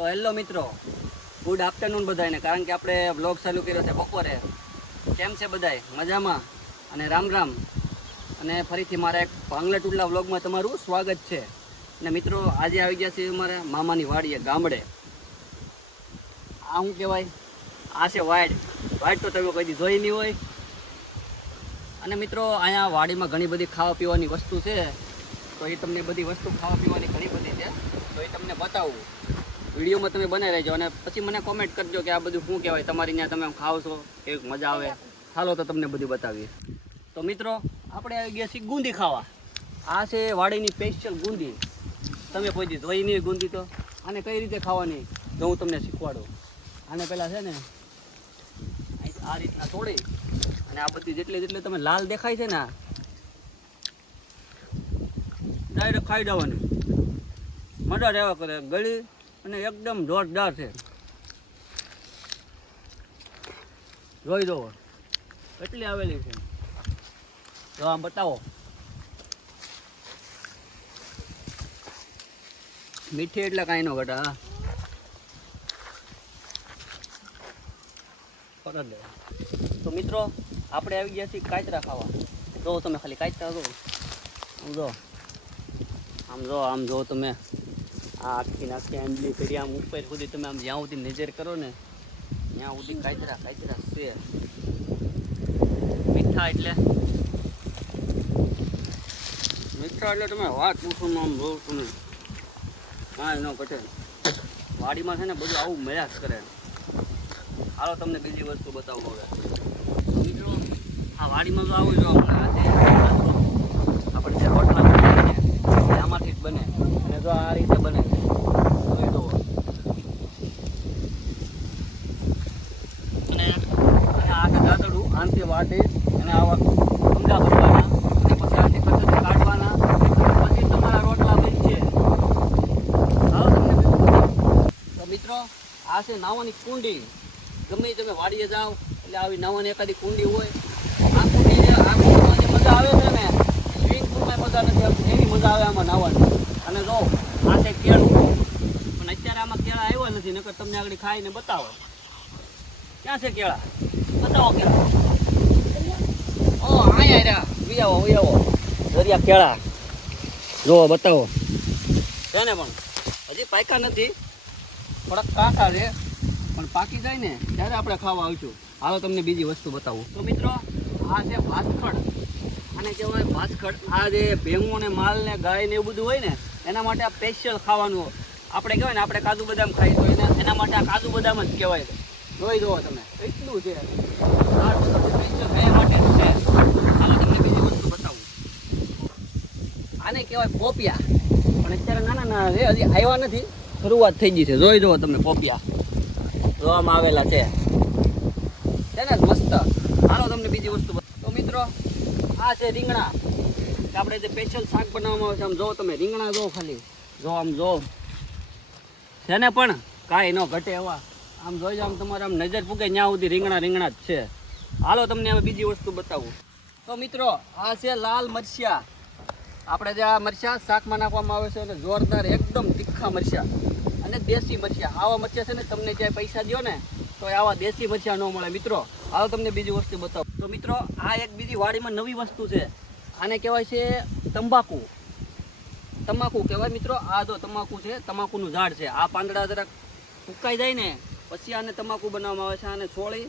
તો હેલો મિત્રો, good afternoon બધાને. કારણ કે આપણે બ્લોગ ચાલુ કર્યો છે બપોરે. કેમ છે બધાય? મજામાં અને રામ રામ. અને ફરીથી મારા એક ભાંગલા ટુટલા વ્લોગમાં તમારું સ્વાગત છે. અને મિત્રો, આજે આવી ગયા છે અમારા મામાની વાડીએ ગામડે. આ શું કહેવાય? આ છે વાડ. વાડ તો તમે કોઈ દી જોઈ નહીં હોય. અને મિત્રો, અહીંયા વાડીમાં ઘણી બધી ખાવા પીવાની વસ્તુ છે. તો એ તમને બધી વસ્તુ ખાવા પીવાની ઘણી બધી છે, તો એ તમને બતાવું. વિડીયોમાં તમે બનાવી રહેજો અને પછી મને કોમેન્ટ કરજો કે આ બધું શું કહેવાય, તમારી ત્યાં તમે ખાવ છો, કેવી મજા આવે. ચાલો તો તમને બધું બતાવીએ. તો મિત્રો, આપણે આવી ગયા છીએ ગુંદી ખાવા. આ છે વાડીની સ્પેશિયલ ગુંદી. તમે કોઈ દી જોઈ નહીં ગુંદી, તો આને કઈ રીતે ખાવાની જો હું તમને શીખવાડું. આને પહેલાં છે ને આ રીતના તોડી અને આ બધી જેટલી તમે લાલ દેખાય છે ને, ડાયરેક્ટ ખાઈ જવાની. મજા રહેવા કરે, ગળી અને એકદમ જોરદાર છે. જોઈ દો કેટલી આવેલી છે. જો આમ બતાવો. મીઠી એટલે કાંઈ ન ઘટા. હા, પરત લે. તો મિત્રો, આપણે આવી ગયા છીએ કાચરા ખાવા. જો તમે ખાલી કાચરા જો, આમ જો, આમ જો, આમ જો તમે. આ આખી આંબલી કરી આમ ઉપર સુધી તમે આમ જ્યાં સુધી નજર કરો ને ત્યાં સુધી કાચરા છે. મીઠા એટલે તમે વાત પૂછો આમ જો તમે કાંઈ ન ઘટે. વાડીમાં છે ને બધું આવું મળ્યા જ કરે. હાલો તમને બીજી વસ્તુ બતાવું. હવે મિત્રો, આ વાડીમાં તો આવું જોવા મળે. આપણે જે રોટલા બને આમાંથી જ બને અને જો આ રીતે બને છે. જોઈ દો. અને આ દાંતડું આનથી વાટી અને આવા ઊંડા ભરવાના અને પછી આથી કચરો કાઢવાના અને પછી તમારા રોટલા બનશે. તો મિત્રો, આ છે નાવાની કુંડી. ગમે તમે વાડીએ જાઓ એટલે આવી નાવાની એકાદી કુંડી હોય. આ કુંડીની મજા આવે છે ને, સ્વિમિંગ પુલમાં મજા નથી આવતી, એવી મજા આવે આમાં નાવાની. અને જો આ છે કેળું, પણ અત્યારે આમાં કેળા આવ્યા નથી. નકર તમને આગળ ખાઈને બતાવો. ક્યાં છે કેળા? બતાવો કેળા. ઓ અહીંયા રહ્યા, વિયાવો દરિયા કેળા. જો બતાવો. છે ને, પણ હજી પાક્યા નથી, થોડાક કાચા છે. પણ પાકી જાય ને ત્યારે આપણે ખાવા આવીશું. હાલો તમને બીજી વસ્તુ બતાવું. તો મિત્રો, આ છે ભાસ્કડ. આને કહેવાય ભાસ્કડ. આ જે ભેંગું ને માલ ને ગાય ને એવું બધું હોય ને, એના માટે આ સ્પેશિયલ ખાવાનું. આપણે કહેવાય ને, આપણે કાજુ બદામ ખાઈ તો એના માટે આ કાજુ બદામ જ કહેવાય. જોઈ દો તમે એટલું છે. સ્પેશિયલ ગાય માટે જ છે. હાલો તમને બીજી વસ્તુ બતાવું. આને કહેવાય પોપિયા. પણ અત્યારે નાના છે, હજી આવ્યા નથી, શરૂઆત થઈ ગઈ છે. જોઈ દો તમે પોપિયા જોવામાં આવેલા છે ને, મસ્ત. હાલો તમને બીજી વસ્તુ. તો મિત્રો, આ છે રીંગણા. આપણે જે સ્પેશિયલ શાક બનાવવામાં આવે છે. આમ જો તમે રીંગણા જો, ખાલી જો, આમ જો છે ને, પણ કાંઈ ન ઘટે એવા. આમ જોઈ જાઓ, આમ તમારે આમ નજર પૂગે ત્યાં સુધી રીંગણા જ છે. હાલો તમને હવે બીજી વસ્તુ બતાવું. તો મિત્રો, આ છે લાલ મરચા. આપણે જે આ મરચા શાકમાં નાખવામાં આવે છે, અને જોરદાર એકદમ તીખા મરચા અને દેશી મરચા. આવા મરચા છે ને, તમને જ્યાં પૈસા દો ને તો આવા દેશી મરચા ન મળે. મિત્રો, હાલો તમને બીજી વસ્તુ બતાવું. તો મિત્રો, આ એક બીજી વાડીમાં નવી વસ્તુ છે. આને કહેવાય છે તંબાકુ. તમાકુ કહેવાય મિત્રો. આ જો તમાકુ છે, તમાકુનું ઝાડ છે. આ પાંદડા જરાક સુકાઈ જાય ને પછી આને તમાકુ બનાવવામાં આવે છે. આને છોળી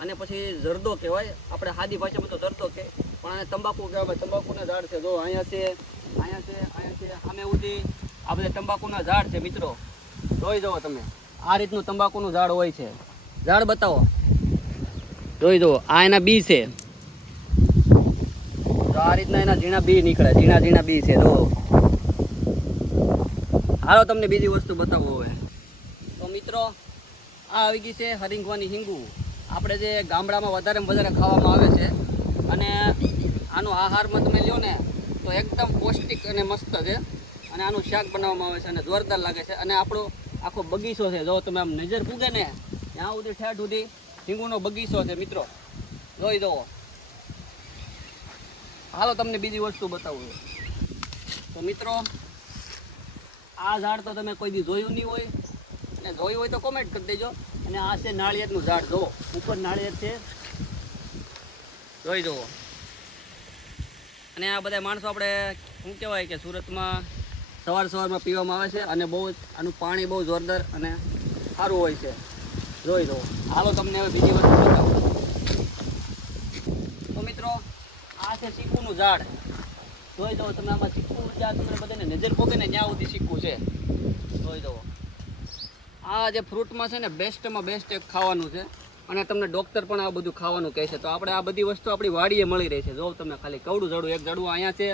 અને પછી જરદો કહેવાય. આપણે સાદી ભાષામાં તો જરદો કહે, પણ આને તંબાકુ કહેવાય. તંબાકુના ઝાડ છે. જો અહીંયા છે, સામે ઉધી આ બધા તંબાકુના ઝાડ છે. મિત્રો, જોઈ જુઓ તમે, આ રીતનું તંબાકુનું ઝાડ હોય છે. ઝાડ બતાવો. જોઈ જુઓ, આ એના બી છે. તો આ રીતના એના ઝીણા બી નીકળે, ઝીણા બી છે. જો હાલો તમને બીજી વસ્તુ બતાવો હવે. તો મિત્રો, આ આવી ગઈ છે હરિંગવાની હિંગુ. આપણે જે ગામડામાં વધારે ખાવામાં આવે છે. અને આનો આહારમાં તમે લ્યો ને તો એકદમ પૌષ્ટિક અને મસ્ત છે. અને આનું શાક બનાવવામાં આવે છે અને જોરદાર લાગે છે. અને આપણો આખો બગીચો છે. જો તમે આમ નજર પૂગે ને ત્યાં સુધી ઠેઠ સુધી હિંગુનો બગીચો છે. મિત્રો, જોઈ દો. હાલો તમને બીજી વસ્તુ બતાવું. તો મિત્રો, આ ઝાડ તો તમે કોઈ દી જોયું નહીં હોય, અને જોયું હોય તો કોમેન્ટ કરી દેજો. અને આ છે નાળિયેરનું ઝાડ, જુઓ ઉપર નાળિયેર છે, જોઈ જુઓ. અને આ બધા માણસો આપણે શું કહેવાય કે સુરતમાં સવારમાં પીવામાં આવે છે અને બહુ આનું પાણી બહુ જોરદાર અને સારું હોય છે, જોઈ દો. હાલો તમને હવે બીજી વસ્તુ બતાવું. તો મિત્રો આ છે ચીકુનું ઝાડ, જોઈ દો તમે. આમાં ચીકુનું ઝાડ તમને બધાને નજર પોગે ને ત્યાં સુધી ચીકુ છે, જોઈ દો. આ જે ફ્રૂટમાં છે ને બેસ્ટમાં બેસ્ટ એક ખાવાનું છે અને તમને ડૉક્ટર પણ આ બધું ખાવાનું કહે છે. તો આપણે આ બધી વસ્તુ આપણી વાડીએ મળી રહી છે. જો તમે ખાલી કવડું ઝાડું, એક ઝાડું અહીંયા છે,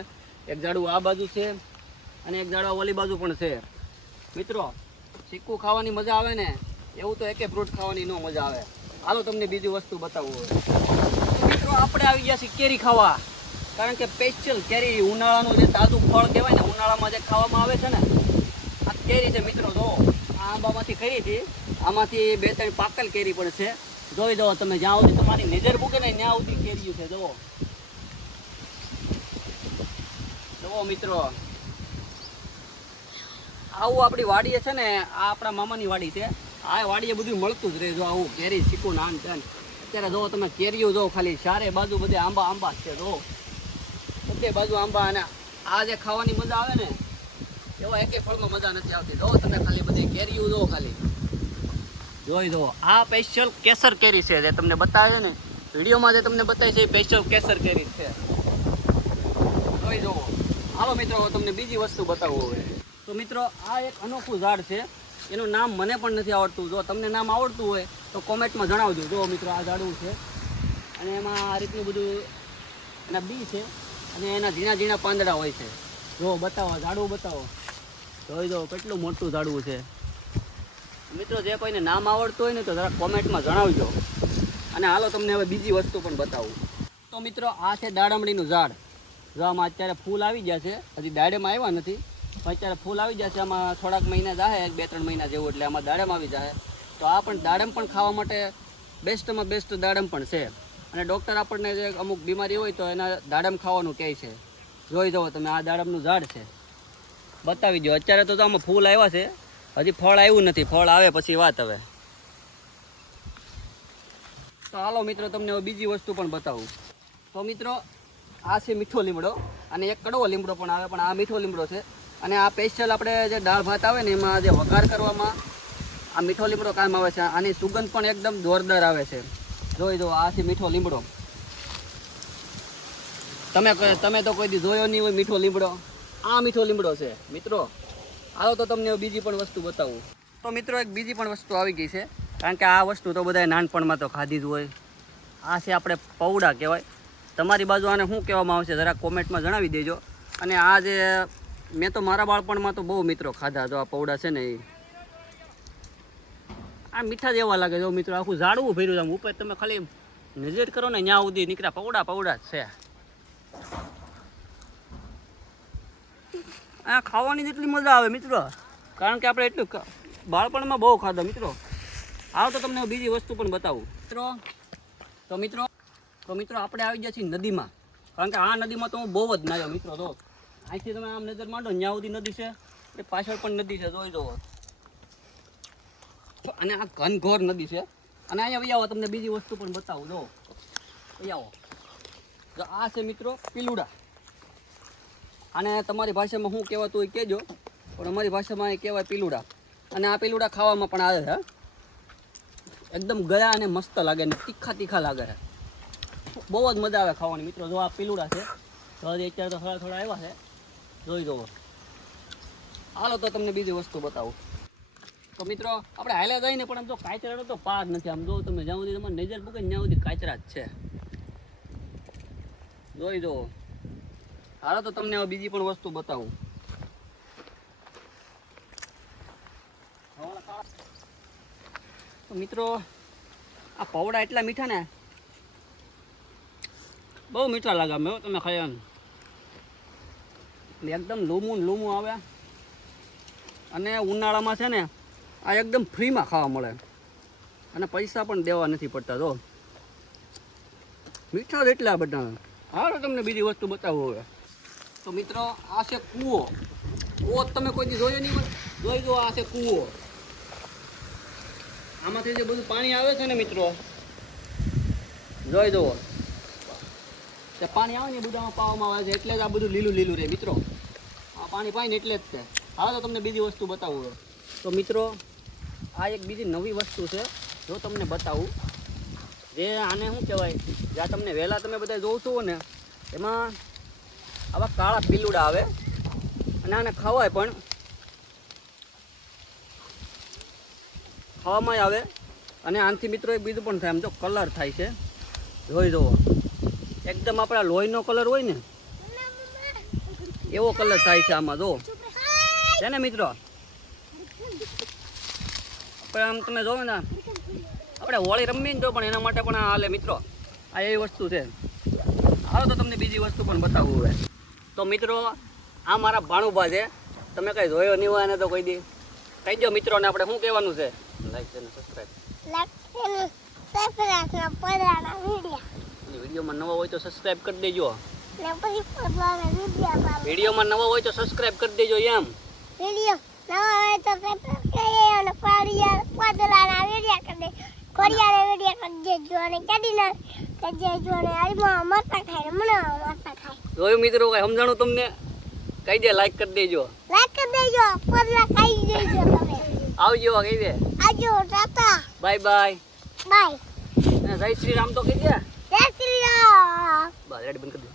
એક ઝાડું આ બાજુ છે અને એક ઝાડું ઓલી બાજુ પણ છે. મિત્રો ચીકુ ખાવાની મજા આવે ને એવું તો એકે ફ્રૂટ ખાવાની ન મજા આવે. હાલો તમને બીજી વસ્તુ બતાવવું હોય. મિત્રો આપણે આવી ગયા છીએ કેરી ખાવા, કારણ કે સ્પેશિયલ કેરી ઉનાળાનું જે તાજું ફળ કહેવાય ને, ઉનાળામાં જે ખાવામાં આવે છે ને, આ કેરી છે મિત્રો. જો આ આંબામાંથી ખાઈ હતી, આમાંથી 2-3 પાકલ કેરી પણ છે, જોઈ દો તમે. જ્યાં સુધી તમારી નજર મૂકે ને ત્યાં સુધી કેરીયું છે, જુઓ જુઓ મિત્રો. આવું આપણી વાડીએ છે ને, આ આપણા મામાની વાડી છે, આ વાડીએ બધું મળતું જ રહે. જો આવું કેરી ચીકુ નાન છે. અત્યારે જો તમે કેરીઓ જો ખાલી ચારે બાજુ બધે આંબા આંબા છે, જો બધે બાજુ આંબા. અને આ જે ખાવાની મજા આવે ને એવા એકે ફળમાં મજા નથી આવતી. જો તમે ખાલી બધી કેરીઓ જો ખાલી જોઈ દો. આ સ્પેશિયલ કેસર કેરી છે, જે તમને બતાવે છે ને વિડીયોમાં, જે તમને બતાવે છે એ સ્પેશિયલ કેસર કેરી છે, જોઈ દો. હાલો મિત્રો તમને બીજી વસ્તુ બતાવવું હોય તો મિત્રો આ એક અનોખું ઝાડ છે, એનું નામ મને પણ નથી આવડતું. જો તમને નામ આવડતું હોય તો કોમેન્ટમાં જણાવજો. જો મિત્રો આ ઝાડવું છે અને એમાં આ રીતનું બધું એના બી છે અને એના ઝીણા ઝીણા પાંદડા હોય છે. જો બતાવો ઝાડવું બતાવો, જોઈ દો કેટલું મોટું ઝાડવું છે. મિત્રો જે કોઈને નામ આવડતું હોય ને તો જરા કોમેન્ટમાં જણાવજો. અને હાલો તમને હવે બીજી વસ્તુ પણ બતાવું. તો મિત્રો આ છે દાડમડીનું ઝાડ. જો આમાં અત્યારે ફૂલ આવી ગયા છે, હજી દાડેમાં આવ્યા નથી, અત્યારે ફૂલ આવી ગયા છે. આમાં થોડાક મહિના જાય, 2-3 મહિના જેવું, એટલે આમાં દાડમ આવી જાય. તો આ પણ દાડમ પણ ખાવા માટે બેસ્ટમાં બેસ્ટ દાડમ પણ છે. અને ડૉક્ટર આપણને જે અમુક બીમારી હોય તો એના દાડમ ખાવાનું કહે છે. જોઈ જુઓ તમે, આ દાડમનું ઝાડ છે, બતાવી દો. અત્યારે તો આમાં ફૂલ આવ્યા છે, હજી ફળ આવ્યું નથી, ફળ આવે પછી વાત. હવે તો હાલો મિત્રો તમને હવે બીજી વસ્તુ પણ બતાવું. તો મિત્રો આ છે મીઠો લીમડો, અને એક કડવો લીમડો પણ આવે, પણ આ મીઠો લીમડો છે. અને આ સ્પેશિયલ આપણે જે દાળ ભાત આવે ને એમાં જે વઘાર કરવામાં આ મીઠો લીમડો કામ આવે છે. આની સુગંધ પણ એકદમ જોરદાર આવે છે, જોઈ દો. આ છે મીઠો લીમડો. તમે તો કોઈ દી જોયો નહીં હોય મીઠો લીમડો. આ મીઠો લીમડો છે મિત્રો. હાલો તો તમને બીજી પણ વસ્તુ બતાવું. તો મિત્રો એક બીજી પણ વસ્તુ આવી ગઈ છે, કારણ કે આ વસ્તુ તો બધાએ નાનપણમાં તો ખાધી જ હોય. આ છે આપણે પૌડા કહેવાય. તમારી બાજુ આને શું કહેવામાં આવશે જરા કોમેન્ટમાં જણાવી દેજો. અને આ જે મેં તો મારા બાળપણમાં તો બહુ મિત્રો ખાધા. જો આ પૌડા છે ને એ આ મીઠા જેવા લાગે. જો મિત્રો આખું ઝાડવું ભર્યું છે, આમ ઉપર તમે ખાલી નજર કરો ને ત્યાં સુધી નીકળ્યા પૌડા જ છે. આ ખાવાની જેટલી મજા આવે મિત્રો, કારણ કે આપણે એટલું બાળપણમાં બહુ ખાધા મિત્રો. આવો તો તમને બીજી વસ્તુ પણ બતાવું મિત્રો. તો મિત્રો આપણે આવી ગયા છીએ નદીમાં, કારણ કે આ નદીમાં તો હું બહુ જ નાહ્યો મિત્રો. જો અહીંથી તમે આમ નજર માંડો ત્યાં સુધી નદી છે, એ પાછળ પણ નદી છે, જોઈ જુઓ. અને આ ઘનઘોર નદી છે. અને અહીંયા આવો તમને બીજી વસ્તુ પણ બતાવું. જો આવો, જો આ છે મિત્રો પીલુડા. અને તમારી ભાષામાં શું કહેવાતું હોય કહેજો, પણ અમારી ભાષામાં એ કહેવાય પીલુડા. અને આ પીલુડા ખાવામાં પણ આવે છે, એકદમ ગયા અને મસ્ત લાગે ને તીખા લાગે છે. બહુ જ મજા આવે ખાવાની મિત્રો. જો આ પીલુડા છે, તો હજી અત્યારે તો થોડા આવ્યા છે, જોઈ જુઓ. હાલો તો તમને બીજી વસ્તુ બતાવું. તો મિત્રો આપણે હાલ્યા જાય ને પણ આમ તો કાચરાનો તો પાર નથી. આમ જો તમે જ્યાં સુધી તમારે નજર પૂકે ત્યાં સુધી કાચરા જ છે, જોઈ જુઓ. હાલો તો તમને હવે બીજી પણ વસ્તુ બતાવું. તો મિત્રો આ પૌડા એટલા મીઠા ને, બહુ મીઠા લાગે. મેં તમે ખાયા એકદમ લૂમું આવે. અને ઉનાળામાં છે ને આ એકદમ ફ્રીમાં ખાવા મળે, અને પૈસા પણ દેવા નથી પડતા. જો મીઠા જ એટલા બધા. હાલો તમને બીજી વસ્તુ બતાવું હવે. તો મિત્રો આ છે કૂવો. તમે કોઈ દી જોયો નહીં હોય, જોઈ દો. આ છે કૂવો. આમાંથી જે બધું પાણી આવે છે ને મિત્રો, જોઈ જુઓ, તે પાણી આવે ને એ બધામાં પાવામાં આવે છે, એટલે જ આ બધું લીલું લીલું રહે મિત્રો. આ પાણી પાય ને એટલે જ છે. હવે તો તમને બીજી વસ્તુ બતાવું. તો મિત્રો આ એક બીજી નવી વસ્તુ છે, જો તમને બતાવું, જે આને શું કહેવાય, જે આ તમને વહેલા તમે બધા જોઉં છો ને, એમાં આવા કાળા પીલુડા આવે અને આને ખવાય પણ, ખાવામાં આવે. અને આનાથી મિત્રો એક બીજું પણ થાય, આમ જો કલર થાય છે, જોઈ જુઓ, એકદમ આપણા લોહીનો કલર હોય ને એવો કલર થાય છે આમાં, જો છે ને મિત્રો. આપણે આમ તમે જોવો ને, આપણે હોળી રમીએ ને તો પણ એના માટે પણ આ હાલે મિત્રો. આ એવી વસ્તુ છે. હાલો તો તમને બીજી વસ્તુ પણ બતાવવું હોય. તો મિત્રો આ મારા ભાણુભા છે, તમે કઈ જોયો નહીં હોય ને તો કોઈ દી કહી દો મિત્રોને આપણે શું કહેવાનું છે. લાઈક અને સબસ્ક્રાઈબ. વિડીયોમાં નવો હોય તો સબસ્ક્રાઈબ કરી દેજો. વિડીયોમાં નવો હોય તો સબસ્ક્રાઈબ કરી દેજો એમ. જોયું મિત્રો, કઈ સમજાણું તમને? કહી દે, લાઈક કરી દેજો. આવજો, કહી દે. Bye bye. જય શ્રી રામ તો કહી દે. બસ રેડી બંધ કરી દે.